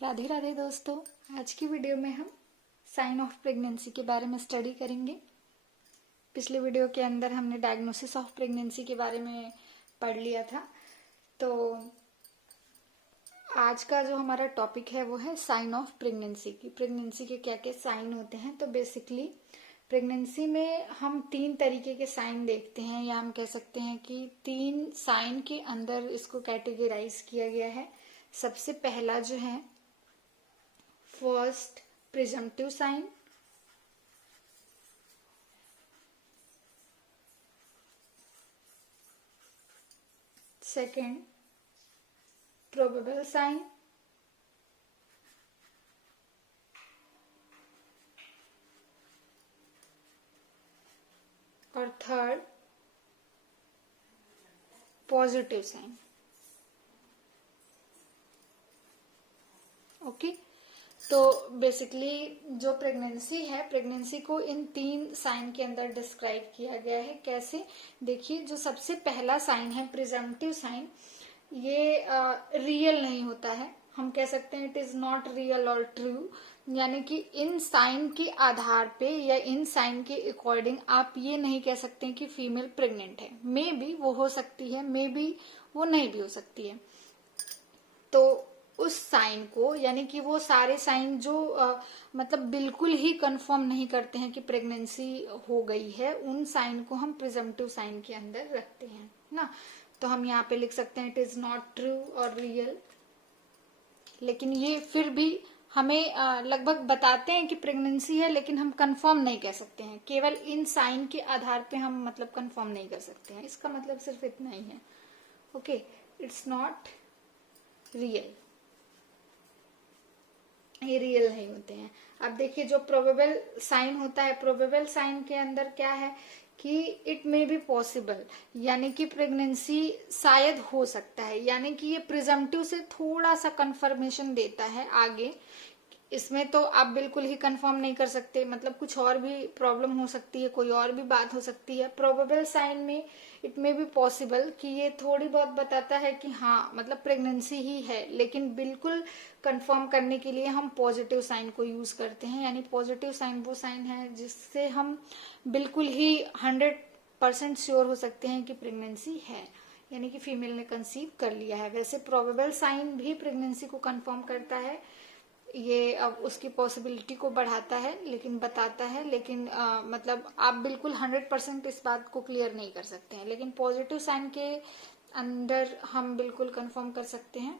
राधे राधे दोस्तों। आज की वीडियो में हम साइन ऑफ प्रेगनेंसी के बारे में स्टडी करेंगे। पिछले वीडियो के अंदर हमने डायग्नोसिस ऑफ प्रेगनेंसी के बारे में पढ़ लिया था। तो आज का जो हमारा टॉपिक है वो है साइन ऑफ प्रेगनेंसी की। प्रेगनेंसी के क्या क्या साइन होते हैं। तो बेसिकली प्रेगनेंसी में हम 3 तरीके के साइन देखते हैं, या हम कह सकते हैं कि 3 साइन के अंदर इसको कैटेगराइज किया गया है। सबसे पहला जो है first presumptive sign, second probable sign, और थर्ड पॉजिटिव साइन। ओके, तो बेसिकली जो प्रेगनेंसी है, प्रेगनेंसी को इन 3 साइन के अंदर डिस्क्राइब किया गया है। कैसे? देखिए, जो सबसे पहला साइन है प्रिजम्पटिव साइन, ये रियल नहीं होता है। हम कह सकते हैं इट इज नॉट रियल और ट्रू, यानी कि इन साइन के आधार पे या इन साइन के अकॉर्डिंग आप ये नहीं कह सकते कि फीमेल प्रेग्नेंट है। मे बी वो हो सकती है, मे बी वो नहीं भी हो सकती है। तो उस साइन को, यानी कि वो सारे साइन जो मतलब बिल्कुल ही कंफर्म नहीं करते हैं कि प्रेगनेंसी हो गई है, उन साइन को हम प्रिजम्पटिव साइन के अंदर रखते हैं ना। तो हम यहाँ पे लिख सकते हैं इट इज नॉट ट्रू और रियल, लेकिन ये फिर भी हमें लगभग बताते हैं कि प्रेगनेंसी है, लेकिन हम कंफर्म नहीं कह सकते हैं। केवल इन साइन के आधार पे हम मतलब कंफर्म नहीं कर सकते हैं। इसका मतलब सिर्फ इतना ही है। ओके, इट्स नॉट रियल, ये रियल नहीं होते हैं। अब देखिए, जो प्रोबेबल साइन होता है, प्रोबेबल साइन के अंदर क्या है कि इट मे बी पॉसिबल, यानी कि प्रेगनेंसी शायद हो सकता है, यानी कि ये प्रिजम्पटिव से थोड़ा सा कंफर्मेशन देता है आगे। इसमें तो आप बिल्कुल ही कंफर्म नहीं कर सकते, मतलब कुछ और भी प्रॉब्लम हो सकती है, कोई और भी बात हो सकती है। प्रोबेबल साइन में इट मे बी पॉसिबल कि ये थोड़ी बहुत बताता है कि हाँ मतलब प्रेगनेंसी ही है, लेकिन बिल्कुल कंफर्म करने के लिए हम पॉजिटिव साइन को यूज करते हैं। यानी पॉजिटिव साइन वो साइन है जिससे हम बिल्कुल ही 100% श्योर हो सकते हैं कि प्रेगनेंसी है, यानी कि फीमेल ने कंसीव कर लिया है। वैसे प्रोबेबल साइन भी प्रेगनेंसी को कंफर्म करता है, ये अब उसकी पॉसिबिलिटी को बढ़ाता है, लेकिन बताता है, लेकिन मतलब आप बिल्कुल 100% इस बात को क्लियर नहीं कर सकते हैं। लेकिन पॉजिटिव साइन के अंदर हम बिल्कुल कंफर्म कर सकते हैं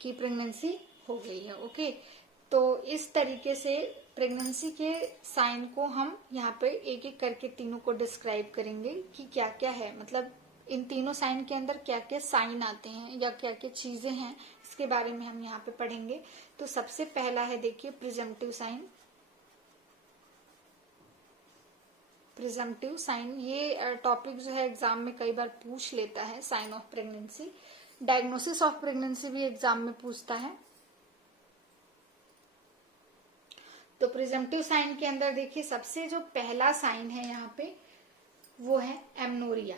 कि प्रेगनेंसी हो गई है। ओके, तो इस तरीके से प्रेगनेंसी के साइन को हम यहाँ पे एक एक करके तीनों को डिस्क्राइब करेंगे कि क्या क्या है, मतलब इन तीनों साइन के अंदर क्या क्या साइन आते हैं या क्या क्या चीजें हैं, इसके बारे में हम यहाँ पे पढ़ेंगे। तो सबसे पहला है, देखिए, प्रिजम्पटिव साइन। प्रिजम्पटिव साइन ये टॉपिक जो है एग्जाम में कई बार पूछ लेता है। Sign of pregnancy, diagnosis of pregnancy भी एग्जाम में पूछता है। तो प्रिजम्पटिव साइन के अंदर देखिए, सबसे जो पहला साइन है यहाँ पे वो है एमनोरिया।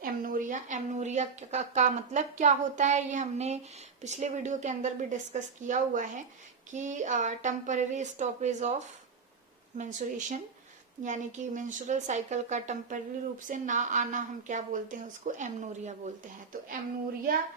एमनोरिया, एमनोरिया का मतलब क्या होता है, ये हमने पिछले वीडियो के अंदर भी डिस्कस किया हुआ है कि टेम्पररी स्टॉपेज ऑफ मेंस्ट्रुएशन, यानी कि मेंस्ट्रुअल साइकिल का टेम्पररी रूप से ना आना, हम क्या बोलते हैं उसको, एमनोरिया बोलते हैं। तो एमनोरिया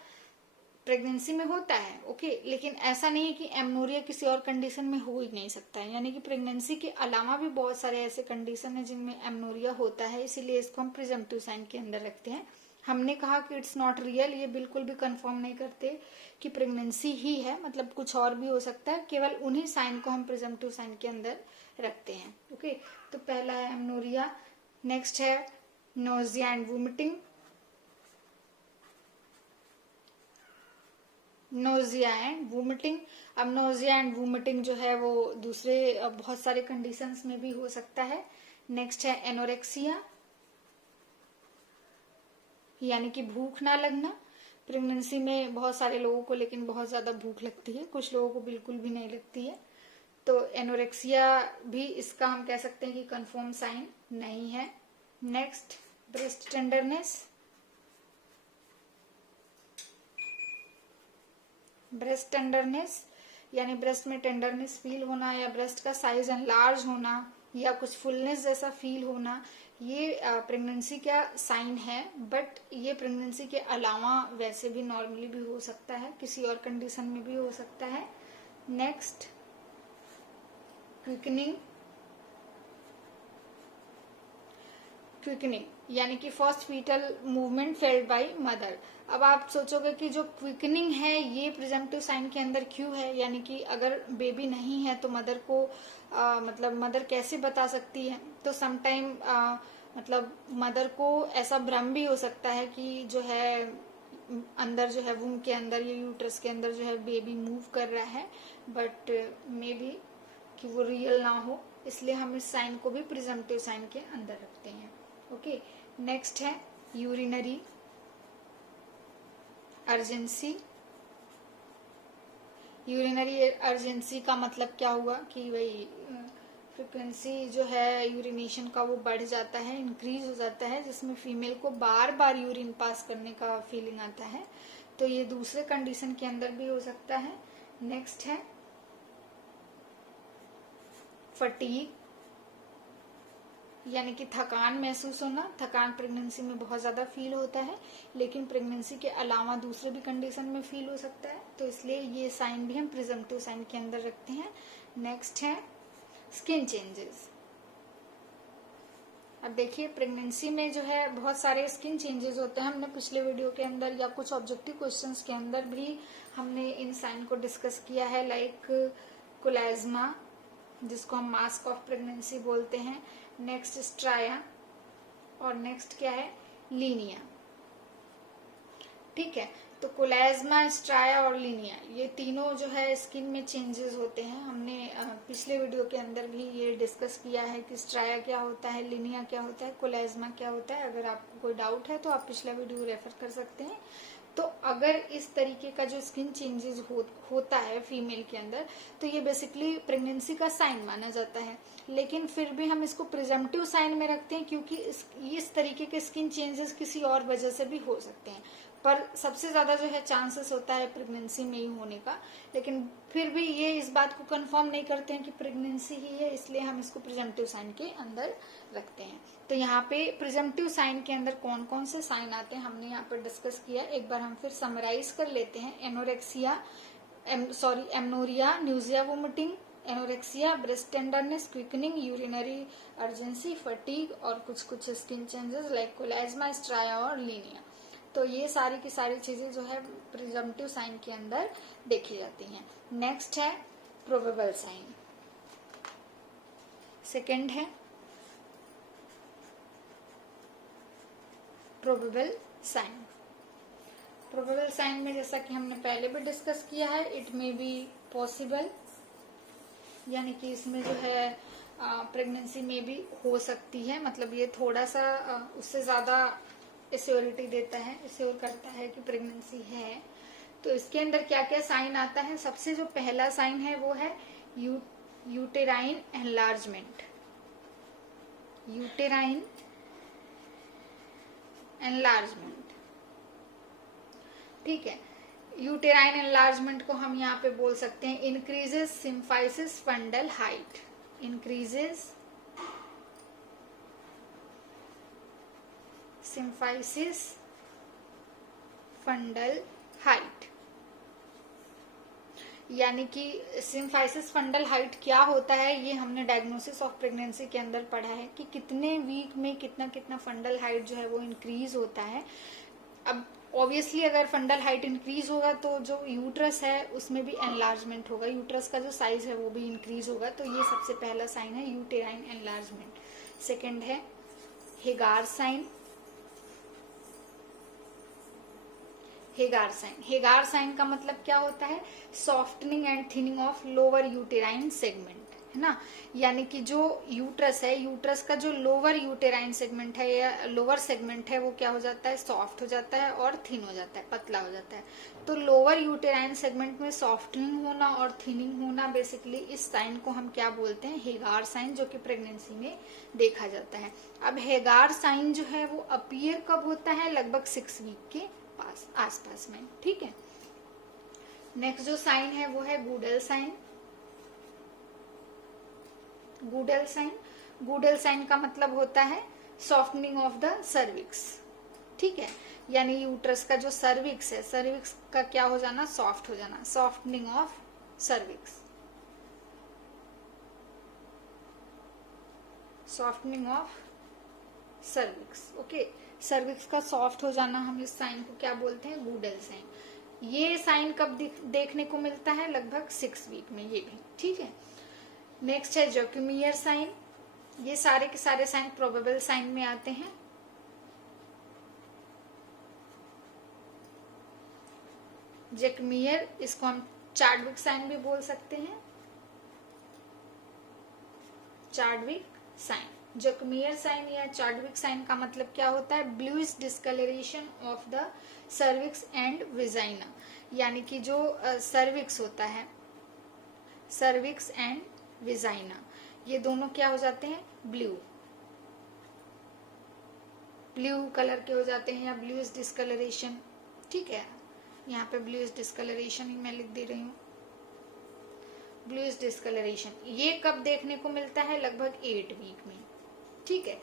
प्रेगनेंसी में होता है। ओके, लेकिन ऐसा नहीं है कि एमनोरिया किसी और कंडीशन में हो ही नहीं सकता है, यानी कि प्रेगनेंसी के अलावा भी बहुत सारे ऐसे कंडीशन है जिनमें एमनोरिया होता है, इसीलिए इसको हम प्रिजम्पटिव साइन के अंदर रखते हैं। हमने कहा कि इट्स नॉट रियल, ये बिल्कुल भी कंफर्म नहीं करते कि प्रेगनेंसी ही है, मतलब कुछ और भी हो सकता है। केवल उन्हीं साइन को हम प्रिजम्पटिव साइन के अंदर रखते हैं। ओके, तो पहला है एमनोरिया। नेक्स्ट है nausea and vomiting. Nausea and vomiting. अब नोजिया एंड वोमिटिंग जो है वो दूसरे बहुत सारे कंडीशंस में भी हो सकता है। नेक्स्ट है एनोरेक्सिया, यानी कि भूख ना लगना। प्रेगनेंसी में बहुत सारे लोगों को लेकिन बहुत ज्यादा भूख लगती है, कुछ लोगों को बिल्कुल भी नहीं लगती है। तो एनोरेक्सिया भी इसका हम कह सकते हैं कि कंफर्म साइन नहीं है। Next breast tenderness, breast tenderness यानी ब्रेस्ट में टेंडरनेस फील होना या ब्रेस्ट का साइज एनलार्ज होना या कुछ फुलनेस जैसा फील होना, ये प्रेगनेंसी का साइन है। बट ये प्रेगनेंसी के अलावा वैसे भी नॉर्मली भी हो सकता है, किसी और कंडीशन में भी हो सकता है। नेक्स्ट, क्विकनिंग यानी कि first fetal movement felt by mother. अब आप सोचोगे कि जो क्विकनिंग है ये प्रिजम्पटिव साइन के अंदर क्यों है, यानी कि अगर बेबी नहीं है तो मदर को मतलब मदर कैसे बता सकती है। तो समटाइम मतलब मदर को ऐसा भ्रम भी हो सकता है कि जो है अंदर जो है वूम के अंदर या यूट्रस के अंदर जो है बेबी मूव कर रहा है, बट मे बी कि वो रियल ना हो, इसलिए हम इस साइन को भी प्रिजम्पटिव साइन के अंदर रखते हैं। ओके, नेक्स्ट है यूरिनरी अर्जेंसी। यूरिनरी अर्जेंसी का मतलब क्या हुआ कि वही फ्रिक्वेंसी जो है यूरिनेशन का वो बढ़ जाता है, इंक्रीज हो जाता है, जिसमें फीमेल को बार बार यूरिन पास करने का फीलिंग आता है। तो ये दूसरे कंडीशन के अंदर भी हो सकता है। नेक्स्ट है फटीग यानी कि थकान महसूस होना। थकान प्रेगनेंसी में बहुत ज्यादा फील होता है, लेकिन प्रेगनेंसी के अलावा दूसरे भी कंडीशन में फील हो सकता है, तो इसलिए ये साइन भी हम प्रिजम्पटिव साइन के अंदर रखते हैं। नेक्स्ट है स्किन चेंजेस। अब देखिए प्रेगनेंसी में जो है बहुत सारे स्किन चेंजेस होते हैं। हमने पिछले वीडियो के अंदर या कुछ ऑब्जेक्टिव क्वेश्चंस के अंदर भी हमने इन साइन को डिस्कस किया है, लाइक कोलाज्मा जिसको हम मास्क ऑफ प्रेगनेंसी बोलते हैं, नेक्स्ट स्ट्राया और नेक्स्ट क्या है लीनिया। ठीक है, तो कोलाज्मा, स्ट्राया और लीनिया ये तीनों जो है स्किन में चेंजेस होते हैं। हमने पिछले वीडियो के अंदर भी ये डिस्कस किया है कि स्ट्राया क्या होता है, लीनिया क्या होता है, कोलाज्मा क्या होता है। अगर आपको कोई डाउट है तो आप पिछला वीडियो रेफर कर सकते हैं। तो अगर इस तरीके का जो स्किन चेंजेस होता है फीमेल के अंदर, तो ये बेसिकली प्रेगनेंसी का साइन माना जाता है, लेकिन फिर भी हम इसको प्रिजम्पटिव साइन में रखते हैं क्योंकि इस तरीके के स्किन चेंजेस किसी और वजह से भी हो सकते हैं, पर सबसे ज्यादा जो है चांसेस होता है प्रेगनेंसी में ही होने का। लेकिन फिर भी ये इस बात को कंफर्म नहीं करते हैं कि प्रेगनेंसी ही है, इसलिए हम इसको प्रिजम्पटिव साइन के अंदर रखते हैं। तो यहाँ पे प्रिजम्पटिव साइन के अंदर कौन कौन से साइन आते हैं हमने यहाँ पर डिस्कस किया। एक बार हम फिर समराइज कर लेते हैं। Anorexia amenorrhoea, nausea vomiting, anorexia, breast tenderness, quickening, urinary urgency, fatigue और कुछ कुछ skin changes like chloasma, striae और लीनिया। तो ये सारी की सारी चीजें जो है प्रिजम्पटिव साइन के अंदर देखी जाती हैं। नेक्स्ट है प्रोबेबल साइन। सेकंड है प्रोबेबल साइन। प्रोबेबल साइन में जैसा कि हमने पहले भी डिस्कस किया है, इट मे बी पॉसिबल, यानी कि इसमें जो है प्रेगनेंसी में भी हो सकती है, मतलब ये थोड़ा सा उससे ज्यादा एश्योरिटी देता है, एश्योर करता है कि प्रेगनेंसी है। तो इसके अंदर क्या क्या साइन आता है। सबसे जो पहला साइन है वो है यूटेराइन एनलार्जमेंट। यूटेराइन एनलार्जमेंट, ठीक है। यूटेराइन एनलार्जमेंट को हम यहाँ पे बोल सकते हैं increases symphysis fundal height. Increases symphysis fundal height, यानी कि सिम्फाइसिस फंडल हाइट क्या होता है ये हमने डायग्नोसिस ऑफ प्रेगनेंसी के अंदर पढ़ा है कि कितने वीक में कितना कितना फंडल हाइट जो है वो इंक्रीज होता है। अब ऑब्वियसली अगर फंडल हाइट इंक्रीज होगा तो जो यूट्रस है उसमें भी एनलार्जमेंट होगा, यूट्रस का जो साइज है वो भी इंक्रीज होगा। तो ये सबसे पहला साइन है यूटेराइन एनलार्जमेंट। सेकेंड है हेगार sign. Hegar sign, Hegar sign का मतलब क्या होता है, softening and thinning of lower uterine segment, है ना। यानी कि जो यूट्रस है, यूट्रस का जो लोअर यूटेराइन सेगमेंट है या लोअर सेगमेंट है वो क्या हो जाता है, सॉफ्ट हो जाता है और थिन हो जाता है, पतला हो जाता है। तो लोअर यूटेराइन सेगमेंट में सॉफ्टनिंग होना और थिनिंग होना, बेसिकली इस साइन को हम क्या बोलते हैं, हेगार साइन, जो कि प्रेगनेंसी में देखा जाता है। अब हेगार साइन जो है वो अपीयर कब होता है, लगभग 6 वीक के आसपास में, ठीक है। नेक्स्ट जो साइन है वो है गूडल साइन। गूडल साइन, गूडल साइन का मतलब होता है सॉफ्टनिंग ऑफ द सर्विक्स, ठीक है, यानी यूट्रस का जो सर्विक्स है, सर्विक्स का क्या हो जाना, सॉफ्ट हो जाना, softening of cervix, softening of cervix. Okay, cervix का सॉफ्ट हो जाना, हम इस साइन को क्या बोलते हैं, गूडल साइन। ये साइन कब देखने को मिलता है, लगभग 6 वीक में, ये भी, ठीक है। नेक्स्ट है जैक्यूमियर साइन। ये सारे के सारे साइन प्रोबेबल साइन में आते हैं। जैक्यूमियर, इसको हम चार्डविक साइन भी बोल सकते हैं, चार्डविक साइन। जैक्यूमियर साइन या चार्डविक साइन का मतलब क्या होता है, bluish discolouration of the cervix and vagina, यानी कि जो सर्विक्स होता है, सर्विक्स एंड विजाइना, ये दोनों क्या हो जाते हैं, ब्लू, ब्लू कलर के हो जाते हैं, या ब्लूइश डिस्कलरेशन, ठीक है। यहाँ पे ब्लूइश डिस्कलरेशन ही मैं लिख दे रही हूँ, ब्लूइश डिस्कलरेशन। ये कब देखने को मिलता है, लगभग 8 वीक में, ठीक है।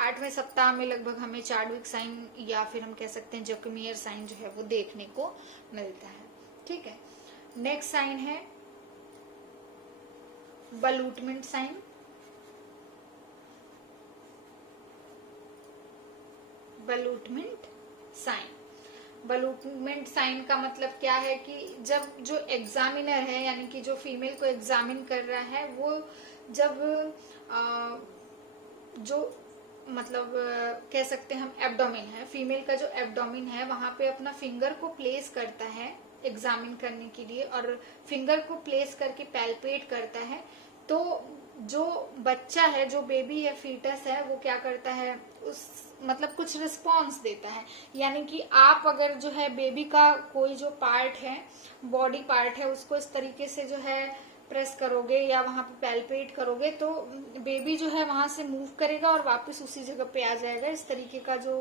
8वें सप्ताह में लगभग हमें चार्डविक साइन या फिर हम कह सकते हैं जैक्यूमियर साइन जो है वो देखने को मिलता है, ठीक है। नेक्स्ट साइन है ballottement sign. Ballottement sign, ballottement sign का मतलब क्या है कि जब जो एग्जामिनर है, यानी कि जो फीमेल को एग्जामिन कर रहा है, वो जब जो मतलब कह सकते हैं हम एब्डोमेन है, फीमेल का जो एब्डोमेन है, वहां पे अपना फिंगर को प्लेस करता है एग्जामिन करने के लिए, और फिंगर को प्लेस करके पैल्पेट करता है, तो जो बच्चा है, जो बेबी है, फीटस है, वो क्या करता है, उस मतलब कुछ रिस्पॉन्स देता है। यानी कि आप अगर जो है बेबी का कोई जो पार्ट है, बॉडी पार्ट है, उसको इस तरीके से जो है प्रेस करोगे या वहां पे पैल्पेट करोगे, तो बेबी जो है वहां से मूव करेगा और वापस उसी जगह पे आ जाएगा। इस तरीके का जो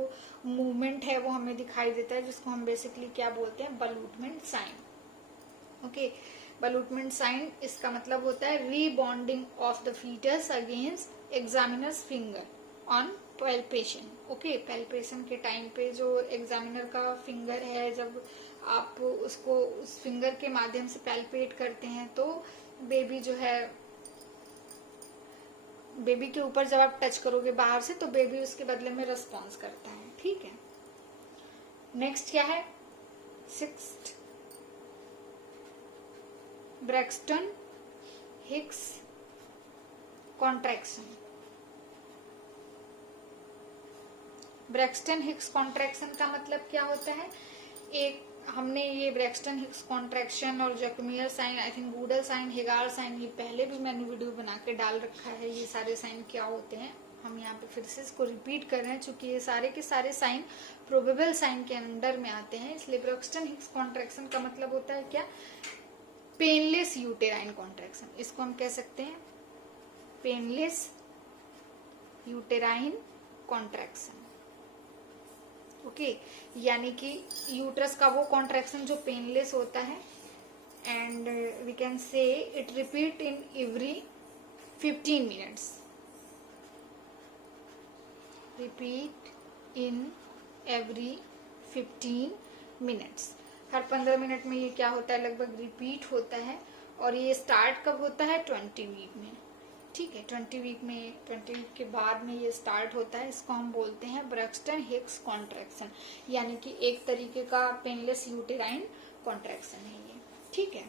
मूवमेंट है वो हमें दिखाई देता है, जिसको हम बेसिकली क्या बोलते हैं, ballottement sign. Okay, ballottement sign, इसका मतलब होता है rebounding of the fetus against examiner's finger on palpation. Okay, palpation के टाइम पे जो एग्जामिनर का फिंगर है, जब आप उसको उस फिंगर के माध्यम से पैल्पेट करते हैं, तो बेबी जो है, बेबी के ऊपर जब आप टच करोगे बाहर से, तो बेबी उसके बदले में रिस्पॉन्स करता है, ठीक है। नेक्स्ट क्या है, 6th Braxton Hicks contraction. Braxton Hicks contraction का मतलब क्या होता है, एक हमने ये ब्रैक्सटन हिक्स कॉन्ट्रैक्शन और Jacquemier sign, I think Goodell sign, Hegar sign, ये पहले भी मैंने वीडियो बना के डाल रखा है, ये सारे साइन क्या होते हैं। हम यहाँ पे फिर से इसको रिपीट कर रहे हैं, चूंकि ये सारे के सारे साइन प्रोबेबल साइन के अंडर में आते हैं, इसलिए ब्रैक्सटन हिक्स कॉन्ट्रैक्शन का मतलब होता है क्या, पेनलेस यूटेराइन कॉन्ट्रैक्शन। इसको हम कह सकते हैं पेनलेस यूटेराइन कॉन्ट्रैक्शन। ओके, यानी कि यूट्रस का वो कॉन्ट्रैक्शन जो पेनलेस होता है, and we can say it repeat in every 15 minutes, repeat in every 15 minutes. हर 15 मिनट में ये क्या होता है, लगभग रिपीट होता है, और ये स्टार्ट कब होता है, 20 वीक में, ठीक है। 20 वीक में, 20 वीक के बाद में ये स्टार्ट होता है। इसको हम बोलते हैं ब्रैक्सटन हिक्स कॉन्ट्रैक्शन, यानी कि एक तरीके का पेनलेस यूटेराइन कॉन्ट्रैक्शन है ये, ठीक है।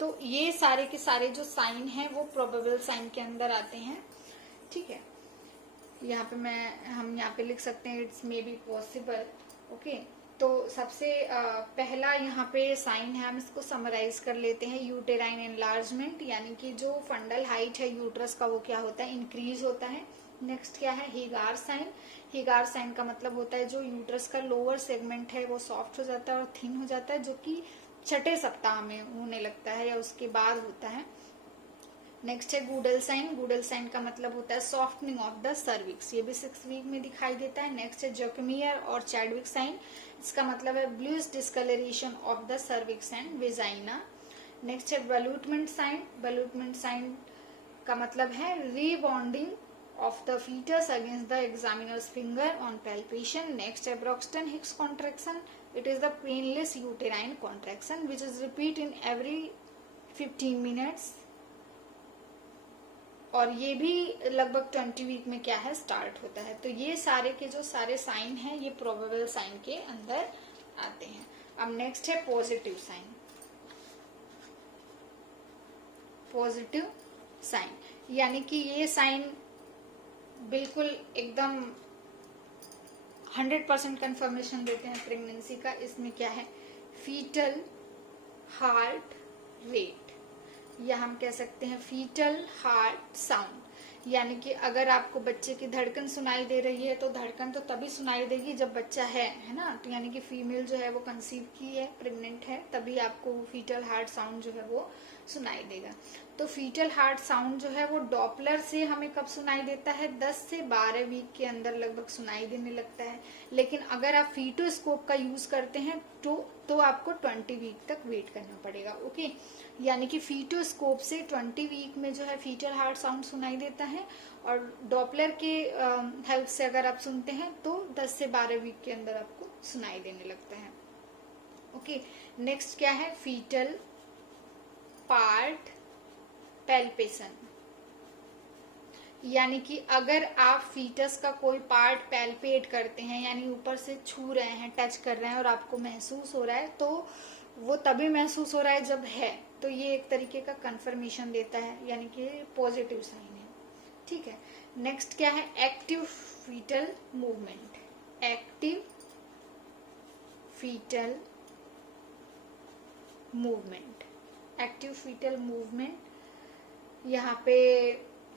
तो ये सारे के सारे जो साइन हैं वो प्रोबेबल साइन के अंदर आते हैं, ठीक है। यहाँ पे हम यहाँ पे लिख सकते हैं it's may be possible. Okay, तो सबसे पहला यहाँ पे साइन है, हम इसको समराइज कर लेते हैं, यूटेराइन एनलार्जमेंट, यानी कि जो फंडल हाइट है यूट्रस का वो क्या होता है, इंक्रीज होता है। नेक्स्ट क्या है, हेगार साइन। हेगार साइन का मतलब होता है जो यूट्रस का लोअर सेगमेंट है वो सॉफ्ट हो जाता है और थिन हो जाता है, जो कि 6ठे सप्ताह में होने लगता है या उसके बाद होता है। नेक्स्ट है गूडल साइन। गूडल साइन का मतलब होता है सॉफ्टनिंग ऑफ द सर्विक्स, ये भी 6 वीक में दिखाई देता है। नेक्स्ट है जॉकमियर और चैडविक साइन, इसका मतलब है bluish discolouration of the cervix and vagina. Next है बलूटमेंट साइन। बलूटमेंट साइन का मतलब है rebounding of the fetus against the examiner's finger on palpation. Next है Braxton Hicks contraction. It is the painless uterine contraction which is repeat in every 15 minutes. और ये भी लगभग 20 week में क्या है स्टार्ट होता है। तो ये सारे के जो सारे साइन हैं ये प्रोबेबल साइन के अंदर आते हैं। अब नेक्स्ट है पॉजिटिव साइन। पॉजिटिव साइन यानी कि ये साइन बिल्कुल एकदम 100% कंफर्मेशन देते हैं प्रेगनेंसी का। इसमें क्या है, फीटल हार्ट रेट, या हम कह सकते हैं फीटल हार्ट साउंड, यानी कि अगर आपको बच्चे की धड़कन सुनाई दे रही है तो धड़कन तो तभी सुनाई देगी जब बच्चा है ना। तो यानी कि फीमेल जो है वो कंसीव की है, प्रेग्नेंट है, तभी आपको फीटल हार्ट साउंड जो है वो सुनाई देगा। तो फीटल हार्ट साउंड जो है वो डॉपलर से हमें कब सुनाई देता है, 10 से 12 वीक के अंदर लगभग सुनाई देने लगता है। लेकिन अगर आप फीटोस्कोप का यूज करते हैं तो आपको 20 वीक तक वेट करना पड़ेगा। ओके, यानी कि फीटोस्कोप से 20 वीक में जो है फीटल हार्ट साउंड सुनाई देता है, और डॉपलर के हेल्प से अगर आप सुनते हैं तो 10 से 12 वीक के अंदर आपको सुनाई देने लगता है। ओके, नेक्स्ट क्या है, फीटल पार्ट पैल्पेशन, यानी कि अगर आप फीटस का कोई पार्ट पैल्पेट करते हैं, यानी ऊपर से छू रहे हैं, टच कर रहे हैं और आपको महसूस हो रहा है, तो वो तभी महसूस हो रहा है जब है, तो ये एक तरीके का कंफर्मेशन देता है, यानी कि पॉजिटिव साइन है। ठीक है, नेक्स्ट क्या है, active fetal movement. Active fetal movement, active fetal movement, यहाँ पे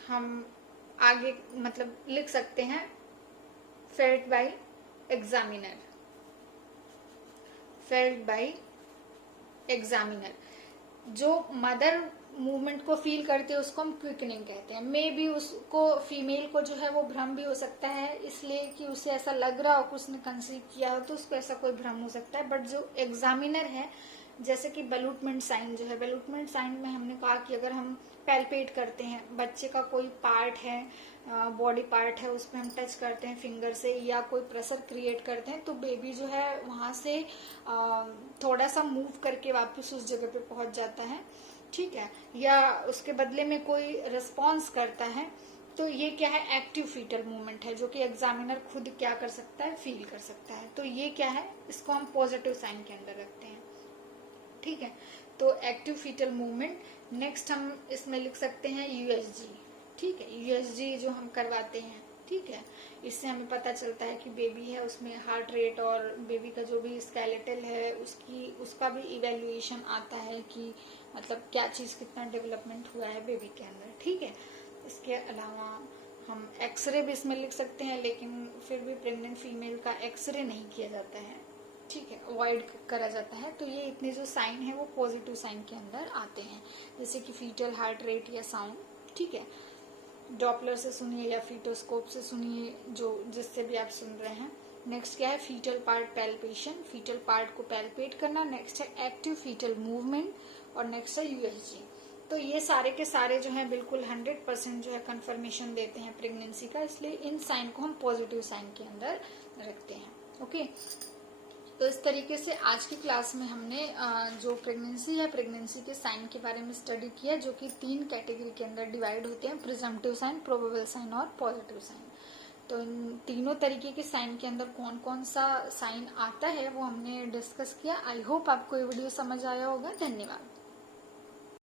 हम आगे मतलब लिख सकते हैं felt by examiner. Felt by examiner, जो मदर मूवमेंट को फील करते हैं उसको हम क्विकनिंग कहते हैं। मे भी उसको फीमेल को जो है वो भ्रम भी हो सकता है, इसलिए कि उसे ऐसा लग रहा हो कि उसने कंसीव किया हो, तो उसको ऐसा कोई भ्रम हो सकता है। बट जो एग्जामिनर है, जैसे कि बलूटमेंट साइन जो है, बलूटमेंट साइन में हमने कहा कि अगर हम पैल्पेट करते हैं, बच्चे का कोई पार्ट है, बॉडी पार्ट है, उस पर हम टच करते हैं फिंगर से या कोई प्रेशर क्रिएट करते हैं, तो बेबी जो है वहां से थोड़ा सा मूव करके वापस उस जगह पे पहुंच जाता है। ठीक है, या उसके बदले में कोई रिस्पॉन्स करता है, तो ये क्या है, एक्टिव फीटल मूवमेंट है, जो कि एग्जामिनर खुद क्या कर सकता है, फील कर सकता है। तो ये क्या है, इसको हम पॉजिटिव साइन के अंदर रखते हैं। ठीक है, तो एक्टिव फीटल मूवमेंट। नेक्स्ट हम इसमें लिख सकते हैं यूएसजी। ठीक है, यूएसजी जो हम करवाते हैं, ठीक है, इससे हमें पता चलता है कि बेबी है, उसमें हार्ट रेट और बेबी का जो भी स्केलेटल है उसका भी इवेल्युएशन आता है कि मतलब क्या चीज कितना डेवलपमेंट हुआ है बेबी के अंदर। ठीक है, इसके अलावा हम एक्सरे भी इसमें लिख सकते हैं, लेकिन फिर भी प्रेग्नेंट फीमेल का एक्सरे नहीं किया जाता है। ठीक है, अवॉइड करा जाता है। तो ये इतने जो साइन है वो पॉजिटिव साइन के अंदर आते हैं, जैसे कि फीटल हार्ट रेट या साउंड। ठीक है, डॉपलर से सुनिए या फीटोस्कोप से सुनिए, जो जिससे भी आप सुन रहे हैं। नेक्स्ट क्या है, fetal part palpation, fetal part को पैल्पेट करना। नेक्स्ट है एक्टिव फीटल मूवमेंट, और नेक्स्ट है यूएसजी। तो ये सारे के सारे जो है बिल्कुल 100% जो है कंफर्मेशन देते हैं प्रेगनेंसी का, इसलिए इन साइन को हम पॉजिटिव साइन के अंदर रखते हैं। ओके, तो इस तरीके से आज की क्लास में हमने जो प्रेगनेंसी है, प्रेगनेंसी के साइन के बारे में स्टडी किया, जो कि 3 कैटेगरी के अंदर डिवाइड होते हैं, प्रिजम्पटिव साइन, प्रोबेबल साइन और पॉजिटिव साइन। तो इन तीनों तरीके के साइन के अंदर कौन कौन सा साइन आता है वो हमने डिस्कस किया। आई होप आपको ये वीडियो समझ आया होगा। धन्यवाद।